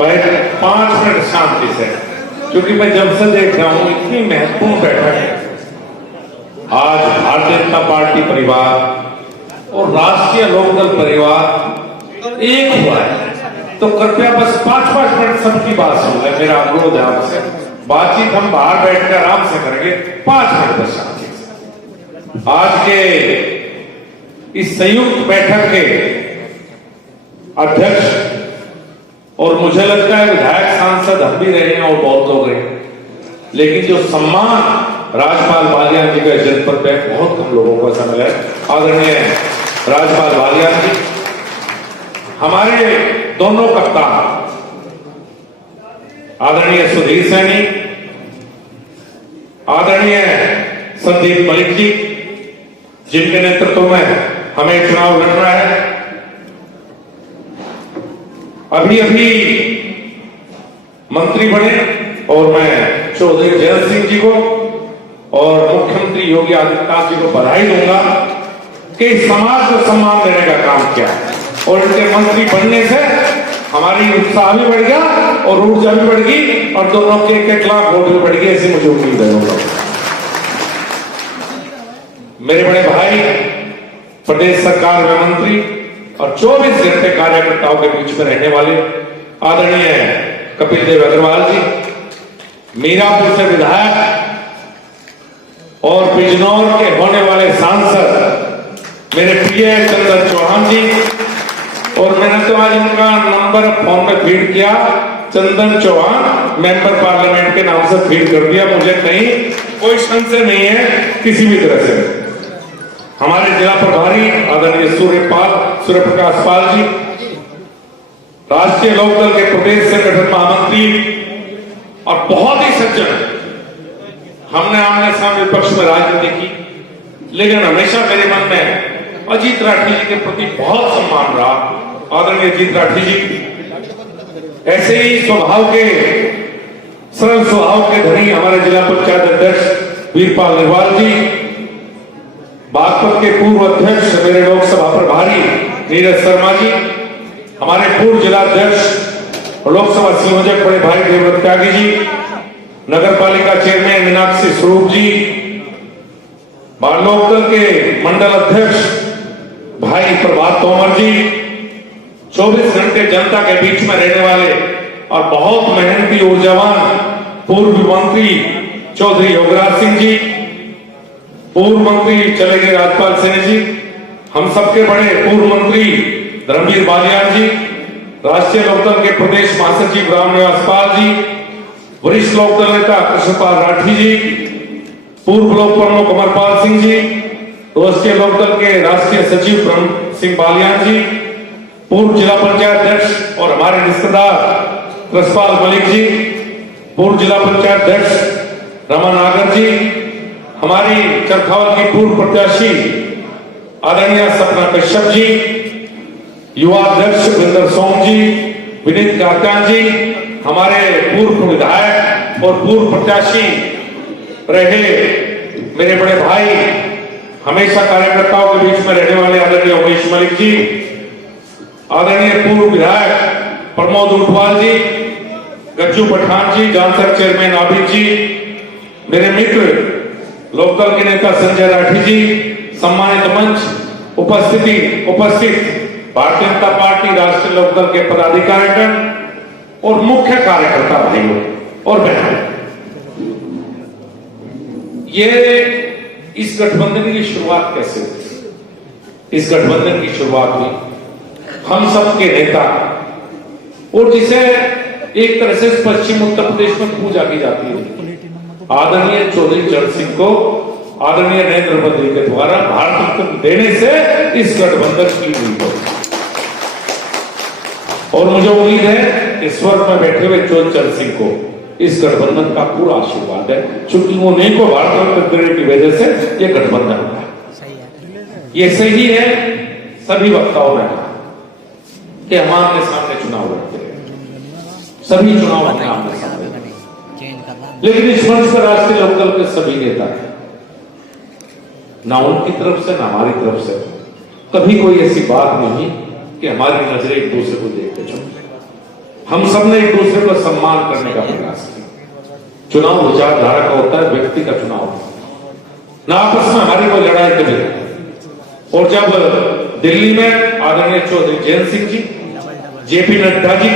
बैठ 5 मिनट शांति से, क्योंकि मैं जब से देख रहा हूं इतनी महत्वपूर्ण बैठक है। आज भारतीय जनता पार्टी परिवार और राष्ट्रीय लोकदल परिवार एक हुआ है, तो कृपया बस 5-5 मिनट सबकी बात सुन ले। मेरा अनुरोध है आपसे, बातचीत हम बाहर बैठकर आराम से करेंगे, 5 मिनट बस शांति से। आज के इस संयुक्त बैठक के अध्यक्ष, और मुझे लगता है विधायक सांसद हम भी रहे हैं और बहुत लोग रहे, लेकिन जो सम्मान राजपाल बालियान जी का जनपद पे बहुत कम लोगों को ऐसा मिला है। आदरणीय राजपाल बालियान जी, हमारे दोनों कप्तान आदरणीय सुधीर सैनी, आदरणीय संदीप मलिक जी, जिनके नेतृत्व में हमें चुनाव लड़ना है। अभी अभी मंत्री बने, और मैं चौधरी जयंत सिंह जी को और मुख्यमंत्री योगी आदित्यनाथ जी को बधाई दूंगा कि समाज को सम्मान देने का काम किया, और इनके मंत्री बनने से हमारी उत्साह भी बढ़ गया और ऊर्जा भी बढ़ गई, और दोनों के 1 लाख वोट भी बढ़ गए, ऐसी मुझे उम्मीद है। मेरे बड़े भाई प्रदेश सरकार में मंत्री और 24 घंटे कार्यकर्ताओं के बीच में रहने वाले आदरणीय कपिल देव अग्रवाल जी, मीरापुर से विधायक और बिजनौर के होने वाले सांसद मेरे प्रिय चंदन चौहान जी, और मैंने तो आज इनका नंबर फोन में फीड किया, चंदन चौहान मेंबर पार्लियामेंट के नाम से फीड कर दिया। मुझे कहीं कोई संशय नहीं है किसी भी तरह से। हमारे जिला प्रभारी आदरणीय सूर्य प्रकाश पाल जी, राष्ट्रीय लोकदल के प्रदेश संगठन महामंत्री और बहुत ही सज्जन। हमने आमने सामने विपक्ष में राजनीति की, लेकिन हमेशा मेरे मन में अजीत राठी जी के प्रति बहुत सम्मान रहा। आदरणीय अजीत राठी जी ऐसे ही स्वभाव के, सरल स्वभाव के धनी हमारे जिला पंचायत अध्यक्ष वीरपाल निर्वाल जी, बागपत के पूर्व अध्यक्ष मेरे लोकसभा प्रभारी नीरज शर्मा जी, हमारे पूर्व जिला अध्यक्ष और लोकसभा संयोजक बड़े भाई देवव्रत त्यागी जी, नगर पालिका चेयरमैन मीनाक्षी स्वरूप जी, लोकदल के मंडल अध्यक्ष भाई प्रभात तोमर जी, 24 घंटे जनता के बीच में रहने वाले और बहुत मेहनती ऊर्जावान पूर्व मंत्री चौधरी योगराज सिंह जी, पूर्व मंत्री चले गए राजपाल सैनी जी, हम सबके बड़े पूर्व मंत्री धर्मवीर बालियान जी, राष्ट्रीय लोकदल के प्रदेश महासचिव रामनिवास पाल जी, वरिष्ठ लोकदल नेता कृष्णपाल राठी जी, पूर्व लोक प्रमुख अमरपाल सिंह जी, राष्ट्रीय लोकदल के राष्ट्रीय सचिव ब्रह्म सिंह बालियान जी, पूर्व जिला पंचायत अध्यक्ष और हमारे रिश्तेदार कृष्णपाल मलिक जी, पूर्व जिला पंचायत अध्यक्ष रमन नागर जी, हमारी चरखावल की पूर्व प्रत्याशी आदरणीय सपना कश्यप जी, युवा अध्यक्ष विंदर सोम जी, विनीत कात्यान जी, हमारे पूर्व विधायक और पूर्व प्रत्याशी रहे मेरे बड़े भाई, हमेशा कार्यकर्ताओं के बीच में रहने वाले आदरणीय उमेश मलिक जी, आदरणीय पूर्व विधायक प्रमोद उटवाल जी, गज्जू पठान जी, जानसर चेयरमैन आबिद जी, मेरे मित्र लोकदल के नेता संजय राठी जी, सम्मानित मंच उपस्थित भारतीय जनता पार्टी राष्ट्रीय लोकदल के पदाधिकारीगण और मुख्य कार्यकर्ता भाइयों और बहनों, ये इस गठबंधन की शुरुआत कैसे हुई? इस गठबंधन की शुरुआत हुई हम सबके नेता, और जिसे एक तरह से पश्चिम उत्तर प्रदेश में पूजा की जाती है, आदरणीय चौधरी चरण सिंह को आदरणीय नरेंद्र मोदी के द्वारा भारत रत्न देने से इस गठबंधन की हुई हो। और मुझे उम्मीद है इस वर्ग में बैठे हुए चौधरी चरण सिंह को इस गठबंधन का पूरा आशीर्वाद है, क्योंकि उन्हीं को भारत रत्न देने की वजह से यह गठबंधन हुआ है। ये सही है, सभी वक्ताओं ने कहा कि हम आमने सामने चुनाव लड़ते हैं, सभी चुनाव हमने आमने सामने, लेकिन इस मंच पर राष्ट्रीय लोकदल के सभी नेता हैं, ना उनकी तरफ से ना हमारी तरफ से कभी कोई ऐसी बात नहीं कि हमारी नजरें एक दूसरे को देखते चलते। हम सब ने एक दूसरे को सम्मान करने का प्रयास किया। चुनाव विचारधारा का होता है, व्यक्ति का चुनाव ना आपस में हमारी कोई लड़ाई कभी। और जब दिल्ली में आदरणीय चौधरी जयंत सिंह जी, जेपी नड्डा जी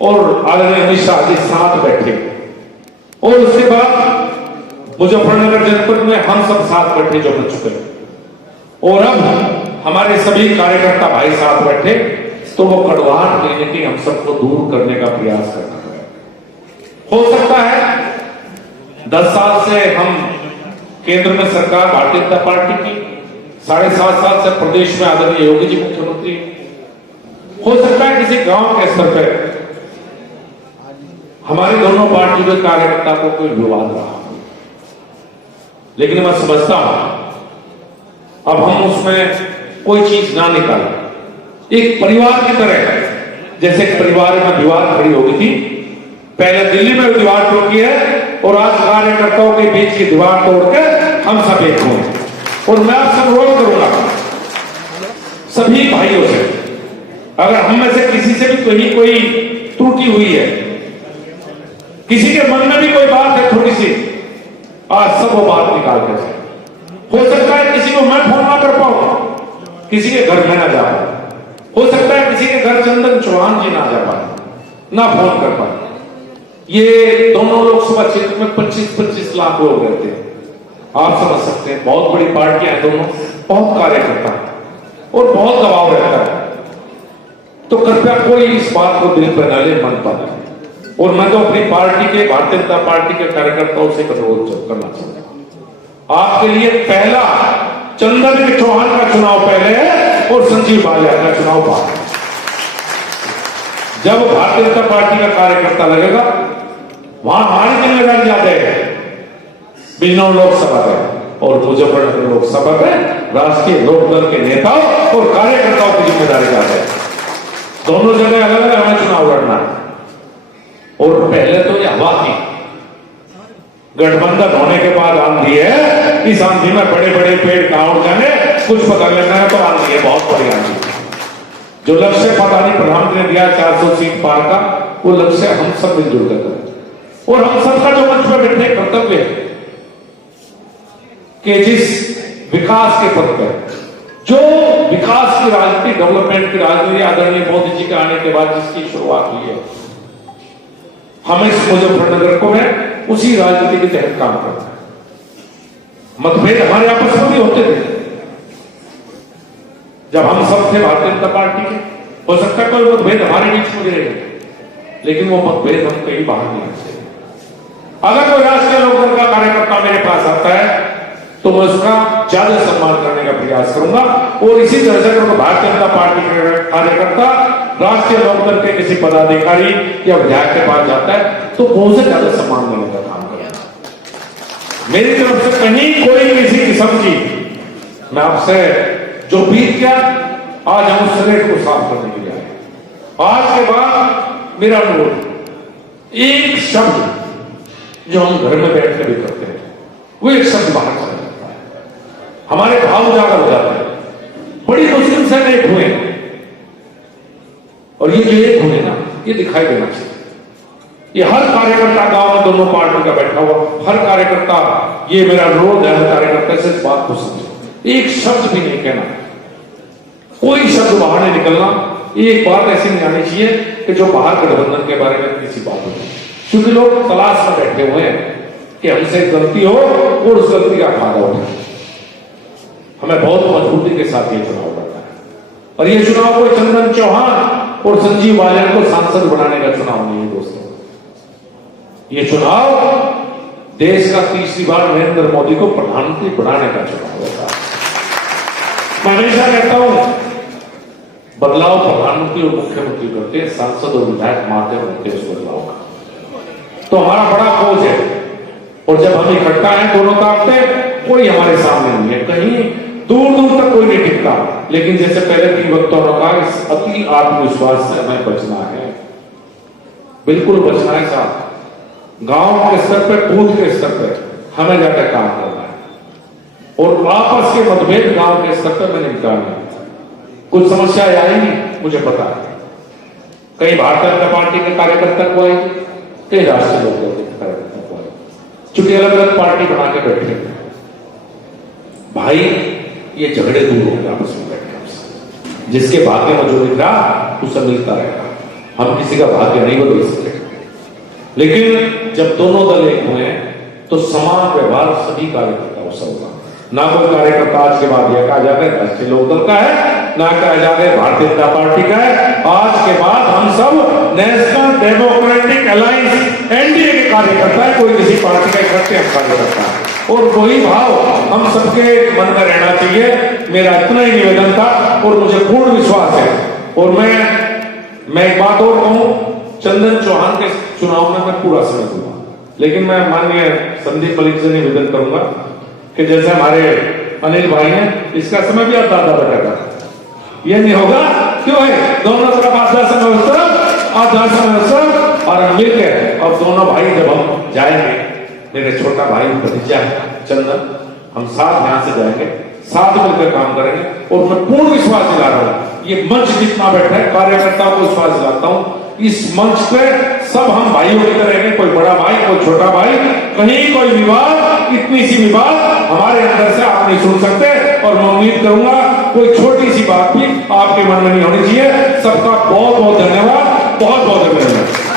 और आदरणीय अमित शाह जी साथ बैठे और उसके बाद मुजफ्फरनगर जनपद में हम सब साथ बैठे जो बन चुके और अब हमारे सभी कार्यकर्ता भाई साथ बैठे, तो वो कड़वाहट लेने की हम सबको दूर करने का प्रयास करना है। हो सकता है 10 साल से हम केंद्र में सरकार भारतीय जनता पार्टी की, 7.5 साल से प्रदेश में आदरणीय योगी जी मुख्यमंत्री, हो सकता है किसी गांव के स्तर पर हमारी दोनों पार्टियों के कार्यकर्ता को कोई विवाद रहा, लेकिन मैं समझता हूं अब हम उसमें कोई चीज ना निकालें। एक परिवार की तरह, जैसे एक परिवार में दीवार खड़ी हो गई थी, पहले दिल्ली में दीवार टूटी है और आज कार्यकर्ताओं के बीच की दीवार तोड़कर हम सब एक हुए। और मैं आपसे अनुरोध करूंगा सभी भाइयों से, अगर हम में से किसी से भी कहीं कोई त्रुटि हुई है, किसी के मन में भी कोई बात है थोड़ी सी, आज सब वो बात निकाल कर जाए। हो सकता है किसी को मैं फोन ना कर पाऊं, किसी के घर में ना जा पाऊं, हो सकता है किसी के घर चंदन चौहान जी ना जा पाए, ना फोन कर पाए। ये दोनों लोकसभा क्षेत्र में 25-25 लाख लोग रहते हैं, आप समझ सकते हैं, बहुत बड़ी पार्टियां हैं दोनों, बहुत कार्यकर्ता और बहुत दबाव रहता है। तो कृपया कोई इस बात को दिल पर न ले, मन पर ले। और मैं तो अपनी पार्टी के, भारतीय जनता पार्टी के कार्यकर्ताओं से अनुरोध करना चाहता हूं, आपके लिए पहला चंदन चौहान का चुनाव पहले है और संजीव बालिया का चुनाव बाद। जब भारतीय जनता पार्टी का कार्यकर्ता लगेगा, वहां हमारी जिम्मेदारी ज्यादा है। बिजनौर लोकसभा में और मुजफ्फरनगर लोकसभा में राष्ट्रीय लोकदल के नेताओं और कार्यकर्ताओं की जिम्मेदारी ज्यादा है। दोनों जगह अलग अलग हमें चुनाव लड़ना है। और पहले तो ये हवा थी, गठबंधन होने के बाद आंधी है, इस आंधी में बड़े बड़े पेड़ कहां उड़ जाने, कुछ पता लेना है तो आंधी है, बहुत बड़ी आंधी। जो लक्ष्य पता नहीं प्रधानमंत्री ने दिया 400 सीट पार का, वो लक्ष्य हम सब मिलजुल कर करें। और हम सबका जो मंच पर बैठे कर्तव्य है कि जिस विकास के पद पर, जो विकास की राजनीति, डेवलपमेंट की राजनीति आदरणीय मोदी जी के आने के बाद जिसकी शुरुआत हुई है, हमें इस मुजफ्फरनगर को में उसी राजनीति के तहत काम करना है। मतभेद हमारे आपस में भी होते थे जब हम सब थे भारतीय जनता पार्टी के, हो सकता है कोई मतभेद हमारे बीच में रहे, लेकिन वो मतभेद हम कहीं बाहर नहीं आते। अगर कोई राष्ट्रीय लोकदल का कार्यकर्ता मेरे पास आता है तो मैं उसका ज्यादा सम्मान करने का प्रयास करूंगा। और इसी तरह से अगर भारतीय जनता पार्टी के कार्यकर्ता राष्ट्रीय लोकदल के किसी पदाधिकारी या विधायक के पास जाता है तो उनसे ज्यादा सम्मान देने का काम करेगा। मेरी तरफ से कहीं कोई किसी किस्म की, मैं आपसे जो बीत गया आज हम उस सलेट को साफ करने के लिए आए। आज के बाद मेरा अनुरोध, एक शब्द जो हम घर में बैठ कर भी करते हैं, वो एक शब्द बाहर चला जाता है, हमारे भाव उजागर हो जाते हैं। बड़ी मुश्किल से एक हुए, और ये जो एक हुए ना, ये दिखाई देना चाहिए। ये हर कार्यकर्ता गांव में दोनों पार्टियों का बैठा हुआ, हर कार्यकर्ता, ये मेरा अनुरोध है, हर कार्यकर्ता से इस बात को समझे, एक शब्द भी नहीं कहना, कोई शब्द बाहर नहीं निकलना। एक बात ऐसी नहीं आनी चाहिए कि जो बाहर गठबंधन के बारे में किसी बात हो, क्योंकि लोग तलाश में बैठे हुए हैं कि हमसे गलती हो और उस गलती का फायदा उठाए। हमें बहुत मजबूती के साथ ये चुनाव लड़ना है, और ये चुनाव कोई चंदन चौहान और संजीव बालिया को सांसद बनाने का चुनाव नहीं है दोस्तों। ये चुनाव देश का तीसरी बार नरेंद्र मोदी को प्रधानमंत्री बनाने का चुनाव होगा। मैं हमेशा कहता हूं, बदलाव प्रधानमंत्री और मुख्यमंत्री करते हैं, सांसद और विधायक माध्यम होते हैं उस बदलाव का। तो हमारा बड़ा खोज है, और जब हम इकट्ठा हैं दोनों ताकतें, कोई हमारे सामने नहीं है, कहीं दूर दूर तक कोई नहीं टिकता। लेकिन जैसे पहले 3 वक्तों ने कहा, इस अति आत्मविश्वास से हमें बचना है, बिल्कुल बचना है साहब। गांव के स्तर पर, बूथ के स्तर पर हमें जाकर काम करना है, और आपस के मतभेद गांव के स्तर पर मैंने निकालना है। कुछ समस्याएं आएंगी, मुझे पता है, कहीं भारतीय जनता पार्टी के कार्यकर्ता को आएंगे, कहीं राष्ट्रीय लोकदल के कार्यकर्ता को आएंगे, चूंकि अलग अलग पार्टी बना के बैठे। भाई ये झगड़े दूर होंगे आपस में बैठे हमसे। जिसके भाग्य में जो लिख रहा उसे मिलता रहेगा। हम किसी का भाग्य नहीं बदल सकते, लेकिन जब दोनों दल एक हुए तो समान व्यवहार सभी कार्यकर्ताओं से होगा। ना कोई कार्यकर्ता आज के बाद यह कहा जाए राष्ट्रीय लोकदल का है, ना कहा जाए भारतीय जनता पार्टी का है। आज के बाद हम सब नेशनल डेमोक्रेटिक अलायंस एनडीए के कार्यकर्ता है। कोई किसी पार्टी का इकट्ठे हम कार्यकर्ता है, और वही भाव हम सबके मन में रहना चाहिए। मेरा इतना ही निवेदन था और मुझे पूर्ण विश्वास है। और मैं एक बात और कहूं, चंदन चौहान के चुनाव में मैं पूरा समय दूंगा, लेकिन मैं माननीय संदीप मलिक से निवेदन करूंगा कि जैसे हमारे अनिल भाई हैं, इसका समय भी आधा आधा बैठेगा। ये नहीं होगा, क्यों है? दोनों तरफ आधा समय उस तरफ, आधा समय उस तरफ, और मिल के और दोनों भाई जब हम जाएंगे, मेरे छोटा भाई भतीजा चंदन, हम साथ यहां से जाएंगे, साथ मिलकर काम करेंगे। और मैं पूर्ण विश्वास दिला रहा हूं, ये मंच जितना बैठा है कार्यकर्ताओं को विश्वास दिलाता हूं, इस मंच पे सब हम भाइयों की तरह हैं। कोई बड़ा भाई, कोई छोटा भाई, कहीं कोई विवाद, इतनी सी विवाद हमारे अंदर से आप नहीं सुन सकते। और मैं उम्मीद करूंगा कोई छोटी सी बात भी आपके मन में नहीं होनी चाहिए। सबका बहुत बहुत धन्यवाद, बहुत बहुत धन्यवाद।